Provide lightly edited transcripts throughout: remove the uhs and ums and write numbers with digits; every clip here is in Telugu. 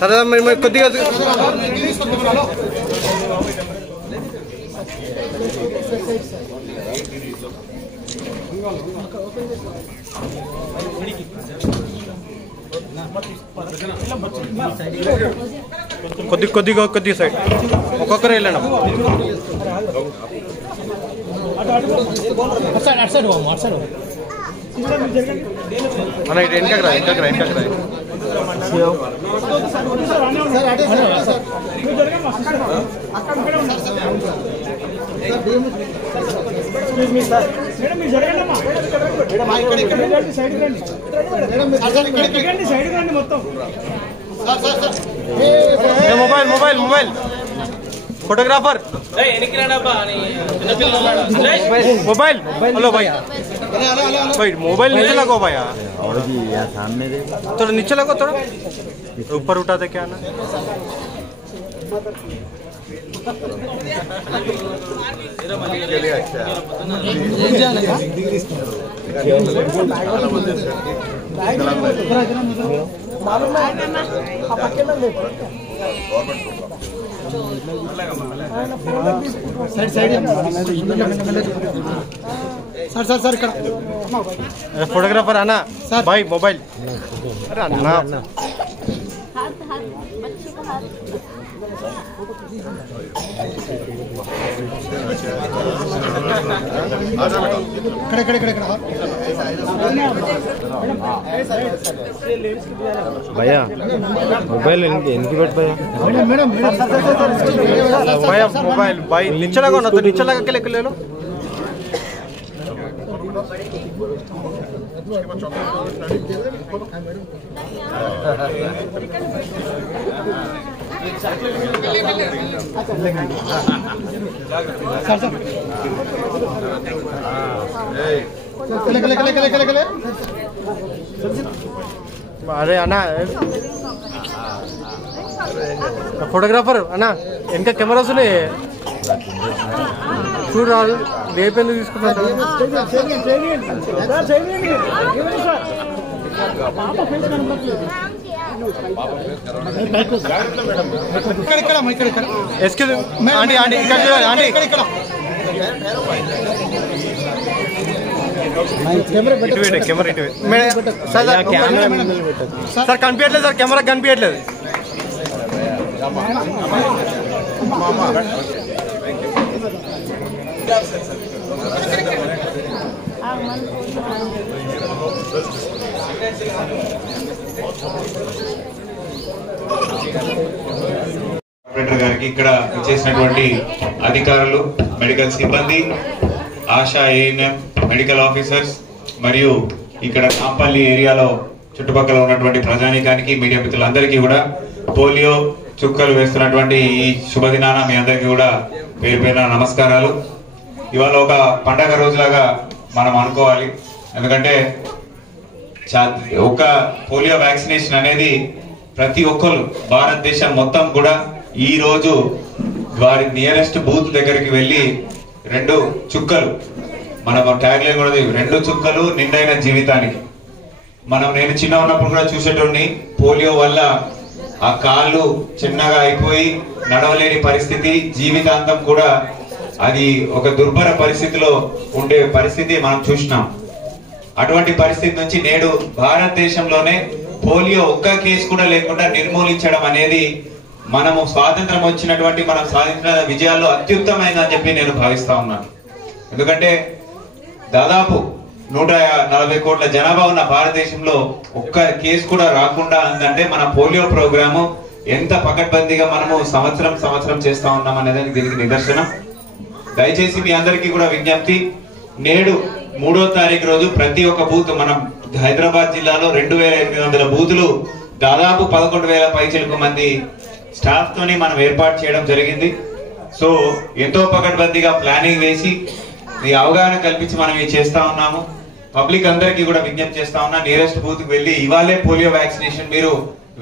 సరే కొద్దిగా కొద్దిగా సైడ్ ఒక్కొక్కరు వెళ్ళండి అన్న ఇటు వెనకరా మొబైల్ फोटोग्राफर मोबाइल हेलो भाई भाई मोबाइल नीचे लगो भैया सामने थोड़ा नीचे लगो थोड़ा ऊपर उठाते क्या ना सर फोटोग्राफर आना सर भाई मोबाइल अरे अन्ना भैया मोबाइल इनकी बैठ भैया मोबाइल भाई नीचे लगा ना तो नीचे लगा के लेके ले लो अरे अन्ना फोटोग्राफर अन्ना इनका कैमरा सुने చూడు రాదు రేపు ఎందుకు తీసుకుంటారు excuse aunty aunty aunty camera ఇటు సార్ కనిపించట్లేదు సార్ కెమెరా కనిపించట్లేదు ఆపరేటర్ గారికి ఇక్కడ చేసినటువంటి అధికారులు మెడికల్ సిబ్బంది ఆశా ఏఎన్ఎం మెడికల్ ఆఫీసర్స్ మరియు ఇక్కడ నాంపల్లి ఏరియాలో చుట్టుపక్కల ఉన్నటువంటి ప్రజానీకానికి మీడియా మిత్రులందరికీ కూడా పోలియో చుక్కలు వేస్తున్నటువంటి ఈ శుభదినాన మీ అందరికీ కూడా పేరు పేరున నమస్కారాలు. ఇవాళ ఒక పండగ రోజులాగా మనం అనుకోవాలి. ఎందుకంటే ఒక పోలియో వ్యాక్సినేషన్ అనేది ప్రతి ఒక్కరు భారతదేశం మొత్తం కూడా ఈ రోజు వారి నియరెస్ట్ బూత్ దగ్గరికి వెళ్ళి 2 చుక్కలు మనం ట్యాగ్ లైన్ కూడా 2 చుక్కలు నిండైన జీవితానికి. నేను చిన్న ఉన్నప్పుడు కూడా చూసేటోడిని పోలియో వల్ల ఆ కాళ్ళు చిన్నగా అయిపోయి నడవలేని పరిస్థితి, జీవితాంతం కూడా అది ఒక దుర్భర పరిస్థితిలో ఉండే పరిస్థితి మనం చూసినాం. అటువంటి పరిస్థితి నుంచి నేడు భారతదేశంలోనే పోలియో ఒక్క కేసు కూడా లేకుండా నిర్మూలించడం అనేది మనము స్వాతంత్రం వచ్చినటువంటి మనం సాధించిన విజయాల్లో అత్యుత్తమైనదని చెప్పి నేను భావిస్తా ఉన్నాను. ఎందుకంటే దాదాపు 140 కోట్ల జనాభా ఉన్న భారతదేశంలో ఒక్క కేసు కూడా రాకుండా ఉందంటే మన పోలియో ప్రోగ్రాము ఎంత పకడ్బందీగా మనము సంవత్సరం చేస్తా ఉన్నాం అనేది దీనికి నిదర్శనం. దయచేసి మీ అందరికీ కూడా విజ్ఞప్తి, నేడు 3వ తారీఖు రోజు ప్రతి ఒక్క బూత్ మనం హైదరాబాద్ జిల్లాలో 2800 బూతులు దాదాపు 11,000 పైచిలకు మంది స్టాఫ్ తోని మనం ఏర్పాటు చేయడం జరిగింది. సో ఎంతో పకడ్బందీగా ప్లానింగ్ వేసి ఈ అవగాహన కల్పించి మనం ఇది చేస్తా ఉన్నాము. పబ్లిక్ అందరికీ కూడా విజ్ఞప్తి చేస్తా ఉన్నా, నియరెస్ట్ బూత్ కి వెళ్ళి ఇవాళే పోలియో వ్యాక్సినేషన్ మీరు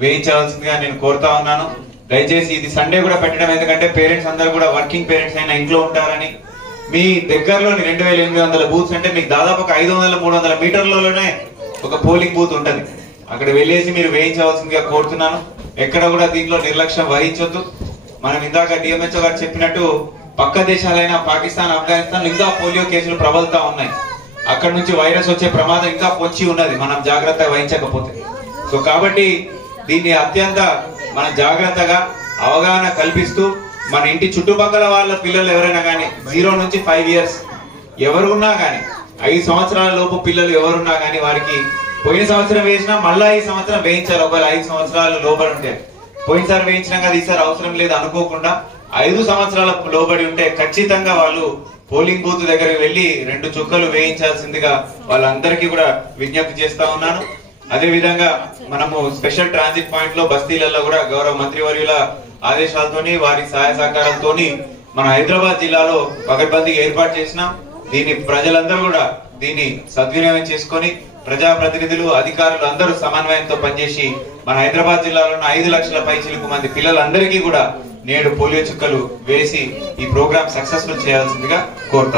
వేయించాల్సిందిగా నేను కోరుతా ఉన్నాను. దయచేసి ఇది సండే కూడా పెట్టడం, ఎందుకంటే పేరెంట్స్ అందరూ కూడా వర్కింగ్ పేరెంట్స్ అయినా ఇంట్లో ఉంటారని మీ దగ్గరలోని 2800 బూత్స్ అంటే మీకు దాదాపు ఒక 500-300 మీటర్లలోనే ఒక పోలింగ్ బూత్ ఉంటది. అక్కడ వెళ్ళేసి మీరు వేయించవలసిందిగా కోరుతున్నాను. ఎక్కడ కూడా దీంట్లో నిర్లక్ష్యం వహించొద్దు. మనం ఇందాక డిఎంహెచ్ఓ గారు చెప్పినట్టు పక్క దేశాలైన పాకిస్తాన్, ఆఫ్ఘనిస్తాన్ ఇంకా పోలియో కేసులు ప్రబలుతా ఉన్నాయి. అక్కడ నుంచి వైరస్ వచ్చే ప్రమాదం ఇంకా పొంచి ఉన్నది మనం జాగ్రత్త వహించకపోతే. సో కాబట్టి దీన్ని అత్యంత మన జాగ్రత్తగా అవగాహన కల్పిస్తూ మన ఇంటి చుట్టుపక్కల వాళ్ళ పిల్లలు ఎవరైనా కానీ 0 నుంచి 5 years ఎవరు ఉన్నా కానీ 5 సంవత్సరాల లోపు పిల్లలు ఎవరున్నా కానీ వారికి పోయిన సంవత్సరం వేసినా మళ్ళా ఈ సంవత్సరం వేయించాలి. ఒకవేళ 5 సంవత్సరాలు లోబడి ఉంటే, పోయినసారి వేయించినా కదా ఈసారి అవసరం లేదు అనుకోకుండా 5 సంవత్సరాల లోబడి ఉంటే ఖచ్చితంగా వాళ్ళు పోలింగ్ బూత్ దగ్గరికి వెళ్లి 2 చుక్కలు వేయించాల్సిందిగా వాళ్ళందరికీ కూడా విజ్ఞప్తి చేస్తా ఉన్నాను. అదే విధంగా మనము స్పెషల్ ట్రాన్సిట్ పాయింట్ లో బస్తీలలో కూడా గౌరవ మంత్రివర్యుల ఆదేశాలతోని వారి సహాయ సహకారాలతోని మన హైదరాబాద్ జిల్లాలో పకడ్బందీగా ఏర్పాటు చేసినాం. దీన్ని ప్రజలందరూ కూడా దీన్ని సద్వినియోగం చేసుకొని ప్రజాప్రతినిధులు, అధికారులు అందరూ సమన్వయంతో పనిచేసి మన హైదరాబాద్ జిల్లాలో 5 లక్షల పైచిలకు మంది పిల్లలందరికీ కూడా నేడు పోలియో చుక్కలు వేసి ఈ ప్రోగ్రామ్ సక్సెస్ఫుల్ చేయాల్సిందిగా కోరుతాం.